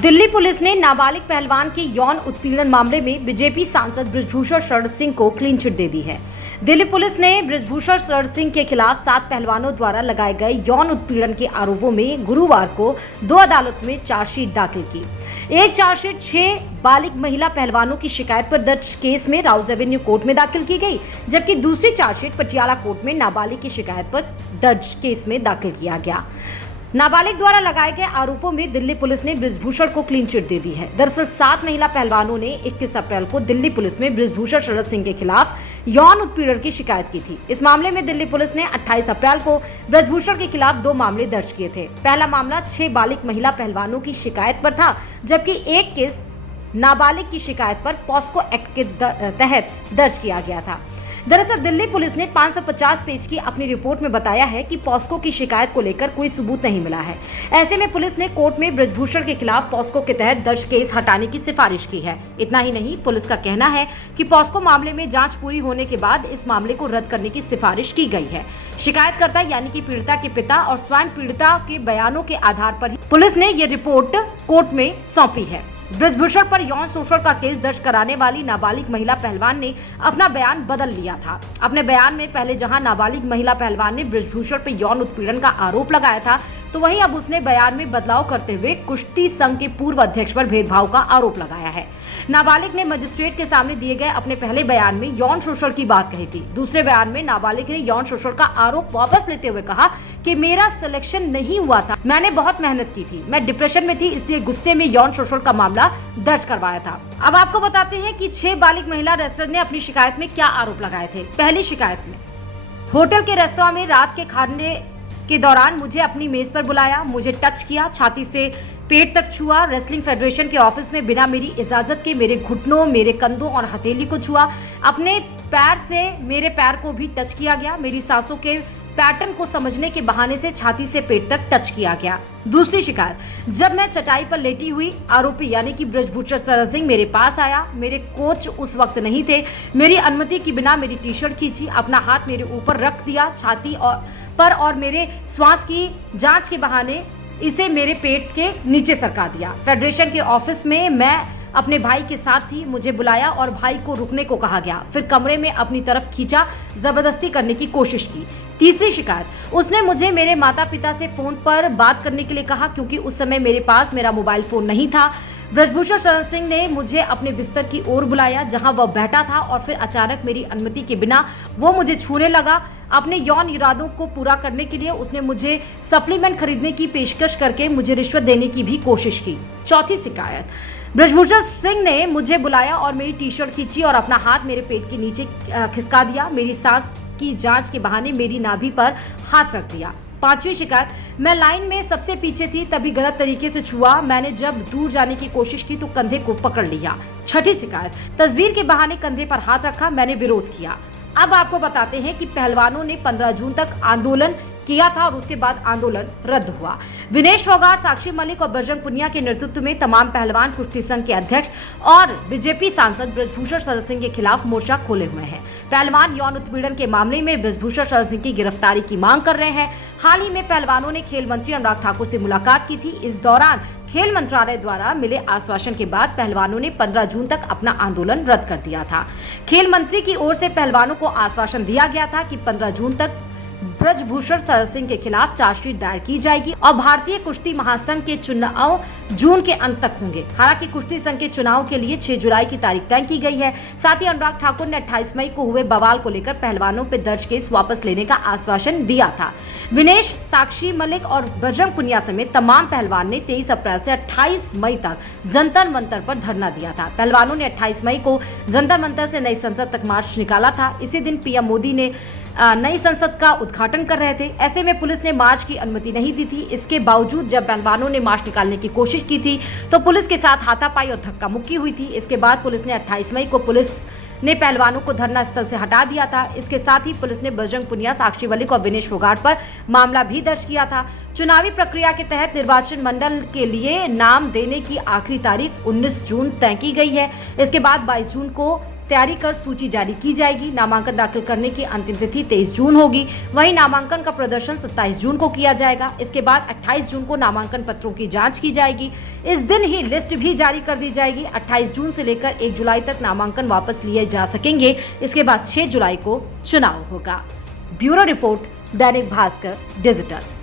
Delhi police ने नाबालिग पहलवान के यौन उत्पीड़न मामले में बीजेपी सांसद बृजभूषण शरण सिंह को क्लीन चिट दे दी है। दिल्ली पुलिस ने बृजभूषण शरण सिंह के खिलाफ 7 पहलवानों द्वारा लगाए गए यौन उत्पीड़न के आरोपों में गुरुवार को 2 अदालत में चार्जशीट दाखिल की। एक चार्जशीट 6 बालिग महिला पहलवानों की शिकायत पर दर्ज केस में राउज एवेन्यू कोर्ट में दाखिल की गई, जबकि दूसरी चार्जशीट पटियाला कोर्ट में नाबालिग की शिकायत पर दर्ज केस में दाखिल किया गया। नाबालिग द्वारा लगाए गए आरोपों में दिल्ली पुलिस ने बृजभूषण को क्लीन चिट दे दी है। दरअसल 7 महिला पहलवानों ने 21 अप्रैल को दिल्ली पुलिस में बृजभूषण शरण सिंह के खिलाफ यौन उत्पीड़न की शिकायत की थी। इस मामले में दिल्ली पुलिस ने 28 अप्रैल को बृजभूषण के खिलाफ 2 मामले दर्ज किए थे। पहला मामला 6 बालिग महिला पहलवानों की शिकायत पर था, जबकि एक केस नाबालिग की शिकायत पर पॉस्को एक्ट के तहत दर्ज किया गया था। दरअसल दिल्ली पुलिस ने 550 पेज की अपनी रिपोर्ट में बताया है कि पॉस्को की शिकायत को लेकर कोई सबूत नहीं मिला है। ऐसे में पुलिस ने कोर्ट में बृजभूषण के खिलाफ पॉस्को के तहत दर्ज केस हटाने की सिफारिश की है। इतना ही नहीं, पुलिस का कहना है कि पॉस्को मामले में जांच पूरी होने के बाद इस मामले को रद्द करने की सिफारिश की गई है। शिकायतकर्ता यानी कि पीड़िता के पिता और स्वयं पीड़िता के बयानों के आधार पर ही पुलिस ने ये रिपोर्ट कोर्ट में सौंपी है। बृजभूषण पर यौन शोषण का केस दर्ज कराने वाली नाबालिग महिला पहलवान ने अपना बयान बदल लिया था। अपने बयान में पहले जहां नाबालिग महिला पहलवान ने बृजभूषण पर यौन उत्पीड़न का आरोप लगाया था, तो वहीं अब उसने बयान में बदलाव करते हुए कुश्ती संघ के पूर्व अध्यक्ष पर भेदभाव का आरोप लगाया है। नाबालिग ने मजिस्ट्रेट के सामने दिए गए अपने पहले बयान में यौन शोषण की बात कही थी। दूसरे बयान में नाबालिग ने यौन शोषण का आरोप वापस लेते हुए कहा कि मेरा सिलेक्शन नहीं हुआ था, मैंने बहुत मेहनत की थी, मैं डिप्रेशन में थी, इसलिए गुस्से में यौन शोषण का मामला दर्ज करवाया था। अब आपको बताते हैं कि 6 बालिग महिला रेसलर ने अपनी शिकायत में क्या आरोप लगाए थे। पहली शिकायत में होटल के रेस्तरां में रात के खाने के दौरान मुझे अपनी मेज पर बुलाया, मुझे टच किया, छाती से पेट तक छुआ, रेसलिंग फेडरेशन के ऑफिस में बिना मेरी इजाजत के मेरे घुटनों, मेरे कंधों और हथेली को छुआ, अपने पैर से मेरे पैर को भी टच किया गया, मेरी सांसों के पैटर्न को समझने के बहाने से छाती से पेट तक टच किया गया। दूसरी शिकायत, जब मैं चटाई पर लेटी हुई आरोपी यानी कि बृजभूषण शरण सिंह मेरे पास आया, मेरे कोच उस वक्त नहीं थे, मेरी अनुमति के बिना मेरी टी शर्ट खींची, अपना हाथ मेरे ऊपर रख दिया छाती और मेरे श्वास की जांच के बहाने इसे मेरे पेट के नीचे सरका दिया। फेडरेशन के ऑफिस में मैं अपने भाई के साथ थी, मुझे बुलाया और भाई को रुकने को कहा गया, फिर कमरे में अपनी तरफ खींचा, जबरदस्ती करने की कोशिश की। तीसरी शिकायत, उसने मुझे मेरे माता पिता से फोन पर बात करने के लिए कहा, क्योंकि उस समय मेरे पास मेरा मोबाइल फोन नहीं था। बृजभूषण शरण सिंह ने मुझे अपने बिस्तर की ओर बुलाया जहां वह बैठा था और फिर अचानक मेरी अनुमति के बिना वो मुझे छूने लगा। अपने यौन इरादों को पूरा करने के लिए उसने मुझे सप्लीमेंट खरीदने की पेशकश करके मुझे रिश्वत देने की भी कोशिश की। चौथी शिकायत, बृजभूषण सिंह ने मुझे बुलाया और मेरी टी शर्ट खींची और अपना हाथ मेरे पेट के नीचे खिसका दिया, मेरी सांस की जांच के बहाने मेरी नाभि पर हाथ रख दिया। पांचवी शिकायत, मैं लाइन में सबसे पीछे थी, तभी गलत तरीके से छुआ, मैंने जब दूर जाने की कोशिश की तो कंधे को पकड़ लिया। छठी शिकायत, तस्वीर के बहाने कंधे पर हाथ रखा, मैंने विरोध किया। अब आपको बताते हैं कि पहलवानों ने 15 जून तक आंदोलन किया था और उसके बाद आंदोलन रद्द हुआ। विनेश फोगाट, साक्षी मलिक और बजरंग पुनिया के नेतृत्व में तमाम पहलवान कुश्ती संघ के अध्यक्ष और बीजेपी सांसद बृजभूषण शरण सिंह के खिलाफ मोर्चा खोले हुए हैं। पहलवान यौन उत्पीड़न के मामले में बृजभूषण शरण सिंह की गिरफ्तारी की मांग कर रहे हैं। हाल ही में पहलवानों ने खेल मंत्री अनुराग ठाकुर से मुलाकात की थी। इस दौरान खेल मंत्रालय द्वारा मिले आश्वासन के बाद पहलवानों ने 15 जून तक अपना आंदोलन रद्द कर दिया था। खेल मंत्री की ओर से पहलवानों को आश्वासन दिया गया था कि 15 जून तक बृजभूषण शरण सिंह के खिलाफ चार्जशीट दायर की जाएगी और भारतीय कुश्ती महासंघ के चुनाव जून के अंत तक होंगे। हालांकि कुश्ती संघ के चुनाव के लिए 6 जुलाई की तारीख तय की गई है। साथ ही अनुराग ठाकुर ने 28 मई को हुए बवाल को लेकर पहलवानों पर दर्ज केस वापस लेने का आश्वासन दिया था। विनेश, साक्षी मलिक और बजरंग पुनिया समेत तमाम पहलवान ने 23 अप्रैल से 28 मई तक जंतर मंतर पर धरना दिया था। पहलवानों ने 28 मई को जंतर मंतर से नई संसद तक मार्च निकाला था। इसी दिन पीएम मोदी ने नई संसद का उद्घाटन कर रहे थे। ऐसे में पुलिस ने मार्च की अनुमति नहीं दी थी। इसके बावजूद जब पहलवानों ने मार्च निकालने की कोशिश की थी तो पुलिस के साथ हाथापाई और धक्का मुक्की हुई थी। इसके बाद पुलिस ने 28 मई को पुलिस ने पहलवानों को धरना स्थल से हटा दिया था। इसके साथ ही पुलिस ने बजरंग पुनिया, साक्षी मलिक और विनेश फोगाट पर मामला भी दर्ज किया था। चुनावी प्रक्रिया के तहत निर्वाचन मंडल के लिए नाम देने की आखिरी तारीख 19 जून तय की गई है। इसके बाद 22 जून को तैयारी कर सूची जारी की जाएगी। नामांकन दाखिल करने की अंतिम तिथि 23 जून होगी। वहीं नामांकन का प्रदर्शन 27 जून को किया जाएगा। इसके बाद 28 जून को नामांकन पत्रों की जांच की जाएगी। इस दिन ही लिस्ट भी जारी कर दी जाएगी। 28 जून से लेकर 1 जुलाई तक नामांकन वापस लिए जा सकेंगे। इसके बाद 6 जुलाई को चुनाव होगा। Bureau report, Dainik Bhaskar digital.